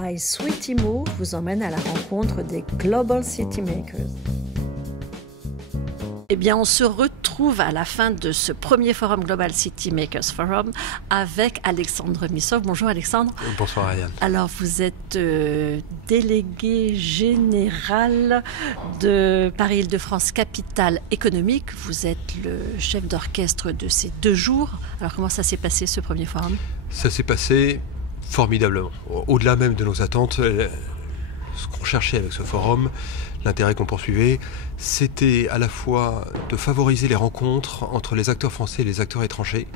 My Sweetie Move vous emmène à la rencontre des Global City Makers. Eh bien, on se retrouve à la fin de ce premier forum Global City Makers Forum avec Alexandre Missov. Bonjour Alexandre. Bonsoir Ariane. Alors, vous êtes délégué général de Paris-Île-de-France Capitale Économique. Vous êtes le chef d'orchestre de ces 2 jours. Alors, comment ça s'est passé ce premier forum ? Ça s'est passé formidablement. Au-delà même de nos attentes, ce qu'on cherchait avec ce forum, l'intérêt qu'on poursuivait, c'était à la fois de favoriser les rencontres entre les acteurs français et les acteurs étrangers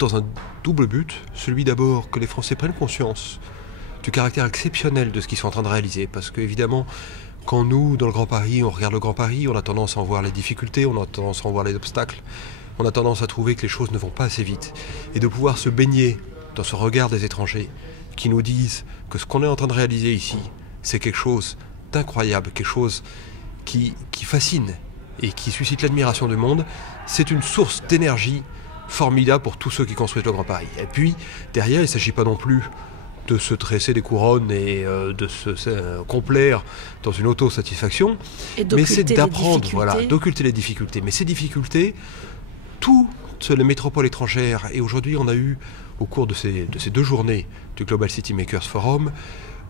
dans un double but. Celui d'abord que les Français prennent conscience du caractère exceptionnel de ce qu'ils sont en train de réaliser. Parce qu'évidemment, quand nous, dans le Grand Paris, on regarde le Grand Paris, on a tendance à en voir les difficultés, on a tendance à en voir les obstacles, on a tendance à trouver que les choses ne vont pas assez vite. Et de pouvoir se baigner dans ce regard des étrangers qui nous disent que ce qu'on est en train de réaliser ici, c'est quelque chose d'incroyable, quelque chose qui fascine et qui suscite l'admiration du monde, c'est une source d'énergie formidable pour tous ceux qui construisent le Grand Paris. Et puis, derrière, il ne s'agit pas non plus de se tresser des couronnes et de se complaire dans une autosatisfaction, mais c'est d'apprendre, d'occulter les difficultés. Mais ces difficultés, toutes les métropoles étrangères, et aujourd'hui on a eu, au cours de ces 2 journées du Global City Makers Forum,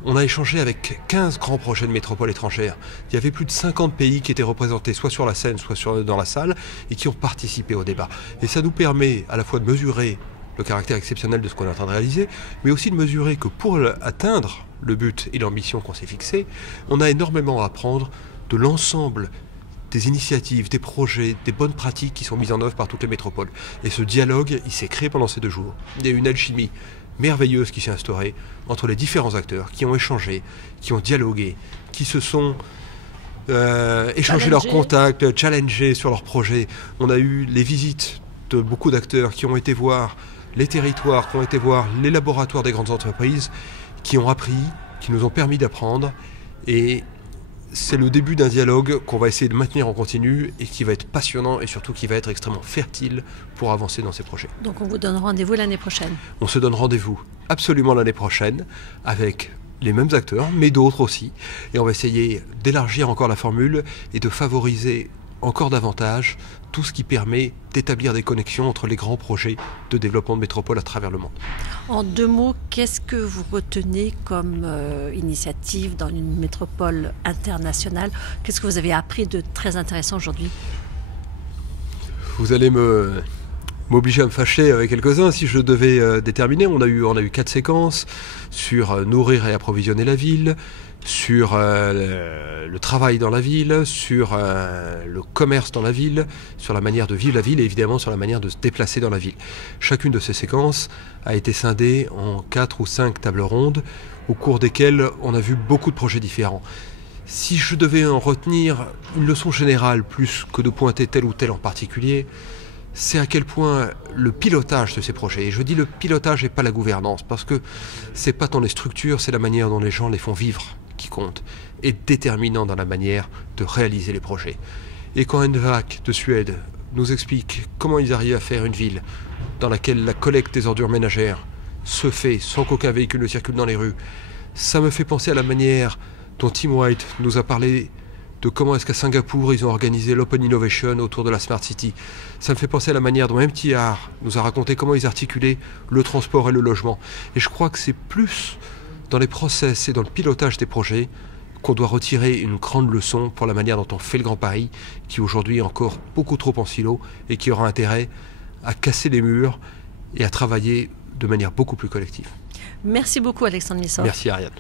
on a échangé avec 15 grands projets de métropoles étrangères. Il y avait plus de 50 pays qui étaient représentés, soit sur la scène, soit dans la salle, et qui ont participé au débat. Et ça nous permet à la fois de mesurer le caractère exceptionnel de ce qu'on est en train de réaliser, mais aussi de mesurer que pour atteindre le but et l'ambition qu'on s'est fixé, on a énormément à apprendre de l'ensemble des initiatives, des projets, des bonnes pratiques qui sont mises en œuvre par toutes les métropoles. Et ce dialogue, il s'est créé pendant ces 2 jours. Il y a eu une alchimie merveilleuse qui s'est instaurée entre les différents acteurs qui ont échangé, qui ont dialogué, qui se sont échangé leurs contacts, challengés sur leurs projets. On a eu les visites de beaucoup d'acteurs qui ont été voir les territoires, qui ont été voir les laboratoires des grandes entreprises, qui ont appris, qui nous ont permis d'apprendre. Et c'est le début d'un dialogue qu'on va essayer de maintenir en continu et qui va être passionnant et surtout qui va être extrêmement fertile pour avancer dans ces projets. Donc on vous donne rendez-vous l'année prochaine. On se donne rendez-vous absolument l'année prochaine avec les mêmes acteurs, mais d'autres aussi. Et on va essayer d'élargir encore la formule et de favoriser encore davantage tout ce qui permet d'établir des connexions entre les grands projets de développement de métropole à travers le monde. En 2 mots, qu'est-ce que vous retenez comme initiative dans une métropole internationale ? Qu'est-ce que vous avez appris de très intéressant aujourd'hui ? Vous allez m'obliger à me fâcher avec quelques-uns si je devais déterminer. On a eu 4 séquences sur nourrir et approvisionner la ville, sur le travail dans la ville, sur le commerce dans la ville, sur la manière de vivre la ville et évidemment sur la manière de se déplacer dans la ville. Chacune de ces séquences a été scindée en 4 ou 5 tables rondes au cours desquelles on a vu beaucoup de projets différents. Si je devais en retenir une leçon générale plus que de pointer tel ou tel en particulier, c'est à quel point le pilotage de ces projets, et je dis le pilotage et pas la gouvernance, parce que c'est pas tant les structures, c'est la manière dont les gens les font vivre qui compte, est déterminant dans la manière de réaliser les projets. Et quand Envac de Suède nous explique comment ils arrivent à faire une ville dans laquelle la collecte des ordures ménagères se fait sans qu'aucun véhicule ne circule dans les rues, ça me fait penser à la manière dont Tim White nous a parlé de comment est-ce qu'à Singapour, ils ont organisé l'Open Innovation autour de la Smart City. Ça me fait penser à la manière dont MTR nous a raconté comment ils articulaient le transport et le logement. Et je crois que c'est plus dans les process et dans le pilotage des projets qu'on doit retirer une grande leçon pour la manière dont on fait le Grand Paris, qui aujourd'hui est encore beaucoup trop en silo et qui aura intérêt à casser les murs et à travailler de manière beaucoup plus collective. Merci beaucoup Alexandre Missov. Merci Ariane.